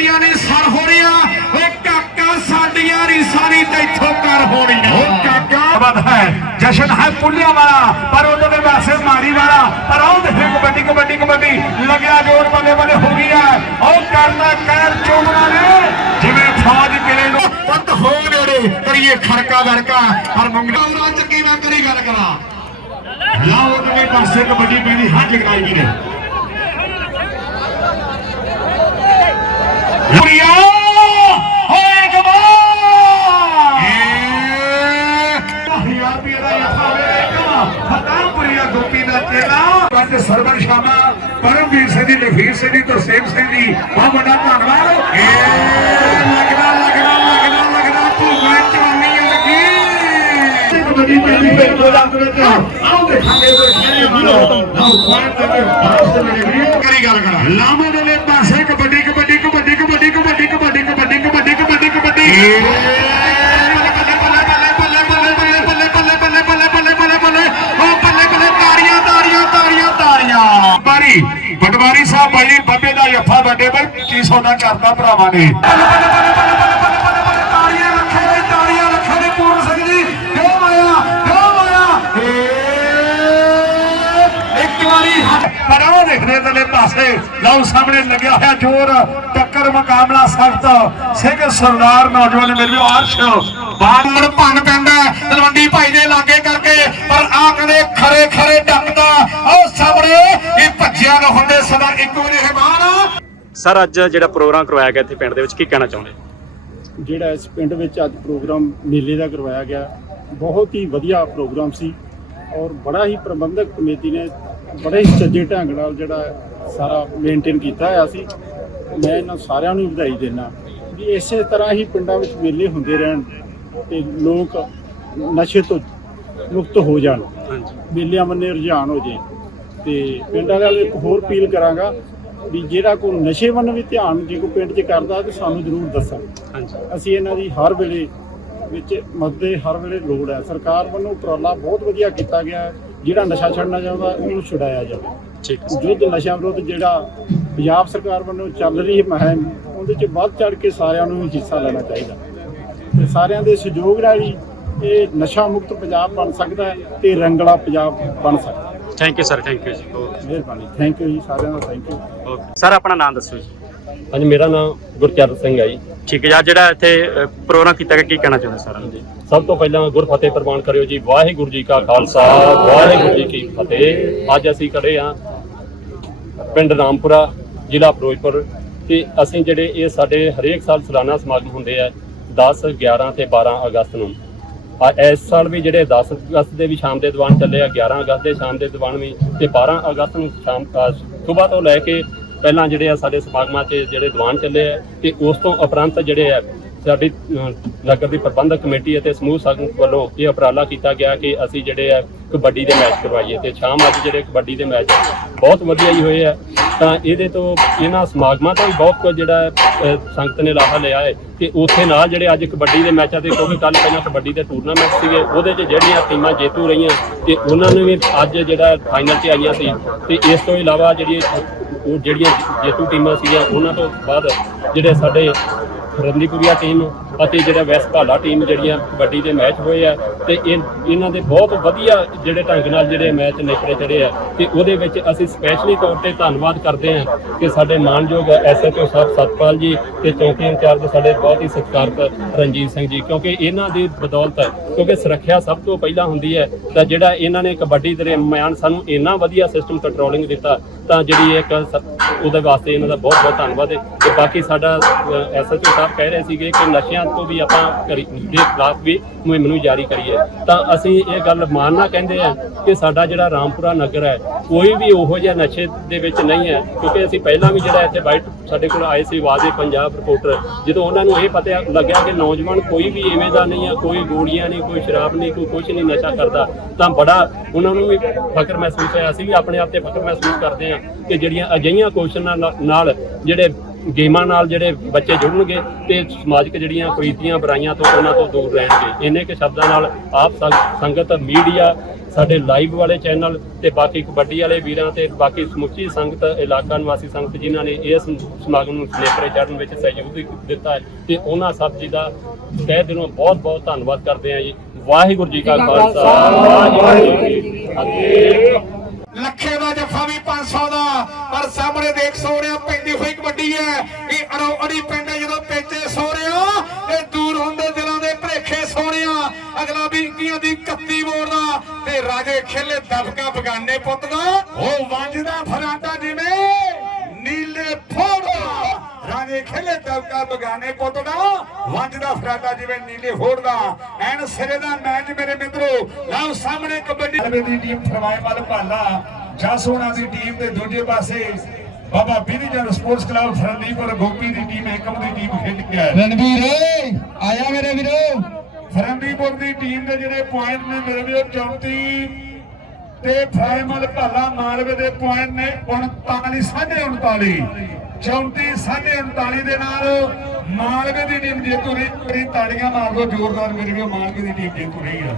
ਸਾਡੀਆਂ ਨਹੀਂ ਸਰ ਹੋਣੀਆਂ। ਓਏ ਕਾਕਾ ਸਾਡੀਆਂ ਰੀਸਾਂ ਨਹੀਂ ਤੈਥੋਂ ਕਰ ਹੋਣੀਆਂ। ਓ ਕਾਕਾ ਬਦ ਹੈ। ਜਸ਼ਨ ਹੈ ਪੁੱਲਿਆ ਵਾਲਾ ਪਰ ਉਹਦੇ ਦੇ ਪਾਸੇ ਮਾਰੀ ਵਾਲਾ ਪਰ ਉਹ ਦੇਖੇ ਕਬੱਡੀ ਕਬੱਡੀ ਕਬੱਡੀ। ਲੱਗਿਆ ਜੋਰ ਬੱਲੇ ਬੱਲੇ ਹੋ ਗਈ ਹੈ। ਉਹ ਕਰਦਾ ਕਹਿਰ ਚੋਮਣਾ ਨੇ। ਜਿਵੇਂ ਫੌਜ ਕਿਲੇ ਨੂੰ ਪੁੱਤ ਹੋ ਨੇੜੇ ਕਰੀਏ ਖੜਕਾ ਵੜਕਾ। ਹਰ ਮੰਗਲਾ ਉਹਨਾਂ ਚੱਕੀ ਮੈਂ ਕਰੀ ਗੱਲ ਕਰਾਂ? ਲਾਓ ਉਹਦੇ ਪਾਸੇ ਕਬੱਡੀ ਪੈਣੀ ਹਾਂ ਜਗਾਈ ਜੀ ਨੇ परमवीर सिंह सिंह जी बहुत बड़ा धनबाद लगना लगना लगना लगना तू मैं चौनी लगी गल करा लामा ने पास कबड्डी कबड्डी ਪਟਵਾਰੀ ਸਾਹਿਬ ਬਾਈ ਬੱਬੇ ਦਾ ਜੱਫਾ ਵੱਡੇ ਬਾਈ ਕੀ ਸੌਦਾ ਕਰਦਾ ਭਰਾਵਾਂ ਨੇ? ਤਾੜੀਆਂ ਪਰ ਉਹ ਦੇਖਦੇ ਤਲੇ ਪਾਸੇ। ਲਓ, ਸਾਹਮਣੇ ਲੱਗਿਆ ਹੋਇਆ ਜੋਰ, ਟੱਕਰ ਮੁਕਾਬਲਾ ਸਖਤ। ਸਿੰਘ, ਸਰਦਾਰ, ਨੌਜਵਾਨ, ਮੇਰੇ ਵੀ ਆਰਸ਼। ਬਾਹਰ ਭੰਨ ਪੈਂਦਾ ਤਲਵੰਡੀ ਭਾਈ ਦੇ ਲਾਗੇ ਕਰਕੇ ਪਰ ਆ ਕਦੇ ਖਰੇ ਖਰੇ ਡੱਕਦਾ ਉਹ ਸਾਹਮਣੇ ਇਹ ਭੱਜਿਆ ਨਾ ਹੁੰਦੇ ਸਦਾ ਇੱਕ ਵਾਰੀ ਰਹਿਮਾਨ ਸਰ ਅੱਜ ਜਿਹੜਾ ਪ੍ਰੋਗਰਾਮ ਕਰਵਾਇਆ ਗਿਆ ਇੱਥੇ ਪਿੰਡ ਦੇ ਵਿੱਚ ਕੀ ਕਹਿਣਾ ਚਾਹੁੰਦੇ? ਜਿਹੜਾ ਇਸ ਪਿੰਡ ਵਿੱਚ ਅੱਜ ਪ੍ਰੋਗਰਾਮ ਮੇਲੇ ਦਾ ਕਰਵਾਇਆ ਗਿਆ ਬਹੁਤ ਹੀ ਵਧੀਆ ਪ੍ਰੋਗਰਾਮ ਸੀ ਔਰ ਬੜਾ ਹੀ ਪ੍ਰਬੰਧਕ ਕਮੇਟੀ ਨੇ ਬੜੇ ਹੀ ਸੱਜੇ ਢੰਗ ਨਾਲ ਜਿਹੜਾ ਸਾਰਾ ਮੇਨਟੇਨ ਕੀਤਾ ਹੋਇਆ ਸੀ। ਮੈਂ ਇਹਨਾਂ ਸਾਰਿਆਂ ਨੂੰ ਵਧਾਈ ਦੇਣਾ ਵੀ ਇਸੇ ਤਰ੍ਹਾਂ ਹੀ ਪਿੰਡਾਂ ਵਿੱਚ ਮੇਲੇ ਹੁੰਦੇ ਰਹਿਣ ਤੇ ਲੋਕ ਨਸ਼ੇ ਤੋਂ ਮੁਕਤ ਹੋ ਜਾਣ ਹਾਂਜੀ। ਮੇਲਿਆਂ ਬੰਨੇ ਰੁਝਾਨ ਹੋ ਜੇ ਤੇ ਪਿੰਡ ਵਾਲਿਆਂ ਨੂੰ ਇੱਕ ਹੋਰ ਅਪੀਲ ਕਰਾਂਗਾ ਵੀ ਜਿਹੜਾ ਕੋਈ ਨਸ਼ੇ ਵੱਲ ਵੀ ਧਿਆਨ ਜੇ ਕੋਈ ਪਿੰਡ 'ਚ ਕਰਦਾ ਤੇ ਸਾਨੂੰ ਜ਼ਰੂਰ ਦੱਸਣ ਹਾਂਜੀ। ਅਸੀਂ ਇਹਨਾਂ ਦੀ ਹਰ ਵੇਲੇ ਵਿੱਚ ਮਦਦ ਹਰ ਵੇਲੇ ਲੋੜ ਹੈ। ਸਰਕਾਰ ਵੱਲੋਂ ਉਪਰਾਲਾ ਬਹੁਤ ਵਧੀਆ ਕੀਤਾ ਗਿਆ ਹੈ। ਜਿਹੜਾ ਨਸ਼ਾ ਛੱਡਣਾ ਚਾਹੁੰਦਾ ਉਹਨੂੰ ਛੁਡਾਇਆ ਜਾਵੇ। ਠੀਕ। ਯੁੱਧ ਨਸ਼ਾ ਵਿਰੁੱਧ ਜਿਹੜਾ ਪੰਜਾਬ ਸਰਕਾਰ ਵੱਲੋਂ ਚੱਲ ਰਹੀ ਮੁਹਿੰਮ ਉਹਦੇ 'ਚ ਵੱਧ ਚੜ ਕੇ ਸਾਰਿਆਂ ਨੂੰ ਹਿੱਸਾ ਲੈਣਾ ਚਾਹੀਦਾ। ਤੇ ਸਾਰਿਆਂ ਦੇ ਸਹਿਯੋਗ ਨਾਲ ਹੀ ਇਹ ਨਸ਼ਾ ਮੁਕਤ ਪੰਜਾਬ ਬਣ ਸਕਦਾ ਹੈ ਤੇ ਰੰਗਲਾ ਪੰਜਾਬ ਬਣ ਸਕਦਾ ਹੈ। Thank you sir thank you ji ਮਿਹਰਬਾਨੀ। ਥੈਂਕ ਯੂ ਜੀ ਸਾਰਿਆਂ ਦਾ ਥੈਂਕ ਯੂ ਓਕੇ ਸਰ ਆਪਣਾ ਨਾਮ ਦੱਸੋ ਜੀ। ਹਾਂਜੀ ਮੇਰਾ ਨਾਮ ਗੁਰਚਰਨ ਸਿੰਘ ਹੈ ਜੀ। ਠੀਕ ਹੈ ਜੀ ਜਿਹੜਾ ਇੱਥੇ ਪ੍ਰੋਗਰਾਮ ਕੀਤਾ ਗਿਆ ਕੀ ਕਹਿਣਾ ਚਾਹੁੰਦੇ ਸਰ? ਹਾਂਜੀ। ਸਭ ਤੋਂ ਪਹਿਲਾਂ ਗੁਰਫਤਿਹ ਪ੍ਰਵਾਨ ਕਰਿਓ ਜੀ। ਵਾਹਿਗੁਰੂ ਜੀ ਕਾ ਖਾਲਸਾ ਵਾਹਿਗੁਰੂ ਜੀ ਕੀ ਫਤਿਹ। ਅੱਜ ਅਸੀਂ ਖੜੇ ਹਾਂ ਪਿੰਡ ਰਾਮਪੁਰਾ ਜ਼ਿਲ੍ਹਾ ਫਿਰੋਜ਼ਪੁਰ। ਤੇ ਅਸੀਂ ਜਿਹੜੇ ਇਹ ਸਾਡੇ ਹਰੇਕ ਸਾਲ ਸਾਲਾਨਾ ਸਮਾਗਮ ਹੁੰਦੇ ਆ 10 11 ਤੇ 12 ਅਗਸਤ ਨੂੰ। ਆ ਇਸ ਸਾਲ ਵੀ ਜਿਹੜੇ 10 ਅਗਸਤ ਦੇ ਵੀ ਸ਼ਾਮ ਦੇ ਦੀਵਾਨ ਚੱਲੇ ਆ 11 ਅਗਸਤ ਦੇ ਸ਼ਾਮ ਦੇ ਦੀਵਾਨ ਵੀ ਤੇ 12 ਅਗਸਤ ਨੂੰ ਸ਼ਾਮ ਸਵੇਰ ਤੋਂ ਲੈ ਕੇ ਪਹਿਲਾਂ ਜਿਹੜੇ ਆ ਸਾਡੇ ਸਮਾਗਮਾਂ 'ਚ ਜਿਹੜੇ ਦੀਵਾਨ ਚੱਲੇ ਆ ਤੇ ਉਸ ਤੋਂ ਉਪਰੰਤ ਜਿਹੜੇ ਆ ਸਾਡੀ ਨਗਰ ਦੀ ਪ੍ਰਬੰਧਕ ਕਮੇਟੀ ਅਤੇ ਸਮੂਹ ਸੰਘ ਵੱਲੋਂ ਇਹ ਉਪਰਾਲਾ ਕੀਤਾ ਗਿਆ ਕਿ ਅਸੀਂ ਜਿਹੜੇ ਆ ਕਬੱਡੀ ਦੇ ਮੈਚ ਕਰਵਾਈਏ ਤੇ ਸ਼ਾਮ ਅੱਜ ਜਿਹੜੇ ਕਬੱਡੀ ਦੇ ਮੈਚ ਬਹੁਤ ਵਧੀਆ ਹੀ ਹੋਏ ਆ, ਤਾਂ ਇਹਦੇ ਤੋਂ ਇਹਨਾਂ ਸਮਾਗਮਾਂ ਤੋਂ ਵੀ ਬਹੁਤ ਕੁਝ ਜਿਹੜਾ ਸੰਗਤ ਨੇ ਲਾਹਾ ਲਿਆ ਹੈ ਕਿ ਉੱਥੇ ਨਾਲ ਜਿਹੜੇ ਅੱਜ ਕਬੱਡੀ ਦੇ ਮੈਚਾਂ ਤੇ ਕਿਉਂਕਿ ਕੱਲ ਪਹਿਲਾਂ ਕਬੱਡੀ ਦੇ ਟੂਰਨਾਮੈਂਟ ਸੀਗੇ, ਉਹਦੇ 'ਚ ਜਿਹੜੀਆਂ ਟੀਮਾਂ ਜੇਤੂ ਰਹੀਆਂ ਤੇ ਉਹਨਾਂ ਨੂੰ ਵੀ ਅੱਜ ਜਿਹੜਾ ਫਾਈਨਲ 'ਚ ਆਈਆਂ ਸੀ ਤੇ ਇਸ ਤੋਂ ਇਲਾਵਾ ਜਿਹੜੀ ਉਹ ਜਿਹੜੀਆਂ ਜੇਤੂ ਟੀਮਾਂ ਸੀਗੀਆਂ, ਉਹਨਾਂ ਤੋਂ ਬਾਅਦ ਜਿਹੜੇ ਸਾਡੇ ਰੰਦੀਪੁਰੀਆ ਟੀਮ ਅਤੇ ਜਿਹੜਾ ਵੈਸਟ ਭਾਲਾ ਟੀਮ ਜਿਹੜੀਆਂ ਕਬੱਡੀ ਦੇ ਮੈਚ ਹੋਏ ਆ ਤੇ ਇਹਨਾਂ ਦੇ ਬਹੁਤ ਵਧੀਆ ਜਿਹੜੇ ਢੰਗ ਨਾਲ ਜਿਹੜੇ ਮੈਚ ਨਿਕਲੇ ਜਿਹੜੇ ਆ ਤੇ ਉਹਦੇ ਵਿੱਚ ਅਸੀਂ ਸਪੈਸ਼ਲੀ ਤੌਰ ਤੇ ਧੰਨਵਾਦ ਕਰਦੇ ਹਾਂ ਕਿ ਸਾਡੇ ਮਾਨਯੋਗ ਐਸਐਚਓ ਸਾਹਿਬ ਸਤਪਾਲ ਜੀ ਤੇ ਚੌਕੀ ਇੰਚਾਰਜ ਸਾਡੇ ਬਹੁਤ ਹੀ ਸਤਿਕਾਰਤ ਰਣਜੀਤ ਸਿੰਘ ਜੀ, ਕਿਉਂਕਿ ਇਹਨਾਂ ਦੀ ਬਦੌਲਤ, ਕਿਉਂਕਿ ਸੁਰੱਖਿਆ ਸਭ ਤੋਂ ਪਹਿਲਾਂ ਹੁੰਦੀ ਹੈ, ਤਾਂ ਜਿਹੜਾ ਇਹਨਾਂ ਨੇ ਕਬੱਡੀ ਦੇ ਮਿਆਨ ਸਾਨੂੰ ਇੰਨਾ ਵਧੀਆ ਸਿਸਟਮ ਕੰਟਰੋਲਿੰਗ ਦਿੱਤਾ, ਤਾਂ ਜਿਹੜੀ ਇੱਕ ਸ- ਉਹਦੇ ਵਾਸਤੇ ਇਹਨਾਂ ਦਾ ਬਹੁਤ ਬਹੁਤ ਧੰਨਵਾਦ ਹੈ ਤੇ ਬਾਕੀ ਸਾਡਾ ਐਸਐਚਓ ਸਾਹਿਬ ਕਹਿ ਰਹੇ ਸੀਗੇ ਕਿ ਨਸ਼ਿਆਂ ਤੋਂ ਵੀ ਆਪਾਂ ਕਰੀ- ਦੇ ਖਿਲਾਫ ਵੀ ਮੁਹਿੰਮ ਨੂੰ ਜਾਰੀ ਕਰੀਏ। ਤਾਂ ਅਸੀਂ ਇਹ ਗੱਲ ਮਾਨਣਾ ਕਹਿੰਦੇ ਆ ਕਿ ਸਾਡਾ ਜਿਹੜਾ ਰਾਮਪੁਰਾ ਨਗਰ ਹੈ, ਕੋਈ ਵੀ ਉਹੋ ਜਿਹਾ ਨਸ਼ੇ ਦੇ ਵਿੱਚ ਨਹੀਂ ਹੈ, ਕਿਉਂਕਿ ਅਸੀਂ ਪਹਿਲਾਂ ਵੀ ਜਿਹੜਾ ਇੱਥੇ ਵਾਈਟ ਸਾਡੇ ਕੋਲ ਆਏ ਸੀ, ਵਾਜੇ ਪੰਜਾਬ ਰਿਪੋਰਟਰ, ਜਦੋਂ ਉਹਨਾਂ ਨੂੰ ਇਹ ਪਤਾ ਲੱਗਿਆ ਕਿ ਨੌਜਵਾਨ ਕੋਈ ਵੀ ਐਵੇਂ ਦਾ ਨਹੀਂ ਹੈ, ਕੋਈ ਗੋਲੀਆਂ ਨਹੀਂ, ਕੋਈ ਸ਼ਰਾਬ ਨਹੀਂ, ਕੋਈ ਕੁਝ ਨਹੀਂ ਨਸ਼ਾ ਕਰਦਾ, ਤਾਂ ਬੜਾ ਉਹਨਾਂ ਨੂੰ ਵੀ ਫਕਰ ਮਹਿਸੂਸ ਹੋਇਆ। ਅਸੀਂ ਵੀ ਆਪਣੇ ਆਪ ਤੇ ਫਕਰ ਮਹਿਸੂਸ ਕਰਦੇ ਹਾਂ ਕਿ ਜਿਹੜੀਆਂ ਅਜਿਹੀਆਂ ਕੋਸ਼ਿਸ਼ਾਂ ਨਾਲ- ਨਾਲ ਜਿਹੜੇ ਗੇਮਾਂ ਨਾਲ ਜਿਹੜੇ ਬੱਚੇ ਜੁੜਨਗੇ ਤੇ ਸਮਾਜਿਕ ਜਿਹੜੀਆਂ ਕੁਰੀਤੀਆਂ ਬੁਰਾਈਆਂ ਤੋਂ ਉਹਨਾਂ ਤੋਂ ਦੂਰ ਰਹਿਣਗੇ। ਇੰਨੇ ਕੁ ਸ਼ਬਦਾਂ ਨਾਲ ਆਪ ਸੰਗ- ਸੰਗਤ ਮੀਡੀਆ ਸਾਡੇ ਲਾਈਵ ਵਾਲੇ ਚੈਨਲ ਤੇ ਬਾਕੀ ਕਬੱਡੀ ਵਾਲੇ ਵੀਰਾਂ ਤੇ ਬਾਕੀ ਸਮੁੱਚੀ ਸੰਗਤ ਇਲਾਕਾ ਨਿਵਾਸੀ ਸੰਗਤ ਜਿਨ੍ਹਾਂ ਨੇ ਇਸ ਸਮਾਗਮ ਨੂੰ ਸਨੇਪਰੇ ਚੜ੍ਹਨ ਵਿੱਚ ਸਹਿਯੋਗ ਦਿੱਤਾ ਹੈ ਤੇ ਉਹਨਾਂ ਸਭ ਜੀ ਦਾ ਤਹਿ ਦਿਲੋਂ ਬਹੁਤ ਬਹੁਤ ਧੰਨਵਾਦ ਕਰਦੇ ਹਾਂ ਜੀ। ਵਾਹਿਗੁਰੂ ਜੀ ਕਾ ਖਾਲਸਾ। ਵਾਹਿਗੁਰੂ ਜੀ ਕੀ ਫਤਿਹ। ਲੱਖੇ ਦਾ ਜੱਫਾ ਵੀ 500 ਦਾ, ਪਰ ਸਾਹਮਣੇ ਦੇਖ ਸੋਹਣਿਆ, ਪੈਂਦੀ ਹੋਈ ਕਬੱਡੀ ਹੈ। ਇਹ ਅੜੋ ਅੜੀ ਪਿੰਡ ਜਦੋਂ ਪੇਚੇ ਸੋਹਣਿਆ, ਇਹ ਦੂਰ ਹੁੰਦੇ ਦਿਲਾਂ ਦੇ ਭਰੇਖੇ ਸੋਹਣਿਆ। ਅਗਲਾ ਵੀ ਇੰਕੀਆਂ ਦੀ 31 ਮੋੜ ਦਾ ਤੇ ਰਾਜੇ ਖੇਲੇ ਦਬਕਾ ਬਗਾਨੇ ਪੁੱਤ ਦਾ। ਉਹ ਵੱਜਦਾ ਫਰਾਟਾ ਜਿਵੇਂ ਨੀਲੇ ਫੋੜਾ ਰਾਜੇ ਖੇਲੇ ਦਬਕਾ ਬਗਾਨੇ ਪੁੱਤ ਦਾ। ਵੱਜਦਾ ਫਰਾਟਾ ਜਿਵੇਂ ਨੀਲੇ ਫੋੜਦਾ ਐਨ ਸਿਰੇ ਦਾ ਮੈਚ ਮੇਰੇ ਮਿੱਤਰੋ ਲਓ ਸਾਹਮਣੇ ਕਬੱਡੀ। ਮਾਲਵੇ ਦੀ ਟੀਮ ਫਰਮਾਏ ਮਲ ਭਾਲਾ ਜਾਸੋਣਾ ਦੀ ਟੀਮ ਦੇ ਦੂਜੇ ਪਾਸੇ ਬਾਬਾ ਬੀਰੀਜਨ ਸਪੋਰਟਸ ਕਲੱਬ ਫਰੰਦੀਪੁਰ ਗੋਪੀ ਦੀ ਟੀਮ ਏਕਮ ਦੀ ਟੀਮ ਖੇਡ ਕੇ ਆਇਆ ਰਣਵੀਰ ਆਇਆ ਮੇਰੇ ਵੀਰੋ। ਫਰੰਦੀਪੁਰ ਦੀ ਟੀਮ ਦੇ ਜਿਹੜੇ ਪੁਆਇੰਟ ਨੇ ਮੇਰੇ ਵੀਰੋ 34 ਤੇ ਫਾਇਮਲ ਭਾਲਾ ਮਾਲਵੇ ਦੇ ਪੁਆਇੰਟ ਨੇ 39 39 34 39 ਦੇ ਨਾਲ ਮਾਲਵੇ ਦੀ ਟੀਮ ਜੇਤੂ ਰਹੀ ਤਾੜੀਆਂ ਮਾਰ ਦੋ, ਜ਼ੋਰਦਾਰ ਮੇਰੇ ਵੀਰੋ ਮਾਲਵੇ ਦੀ ਟੀਮ ਜੇਤੂ ਰਹੀ ਆ।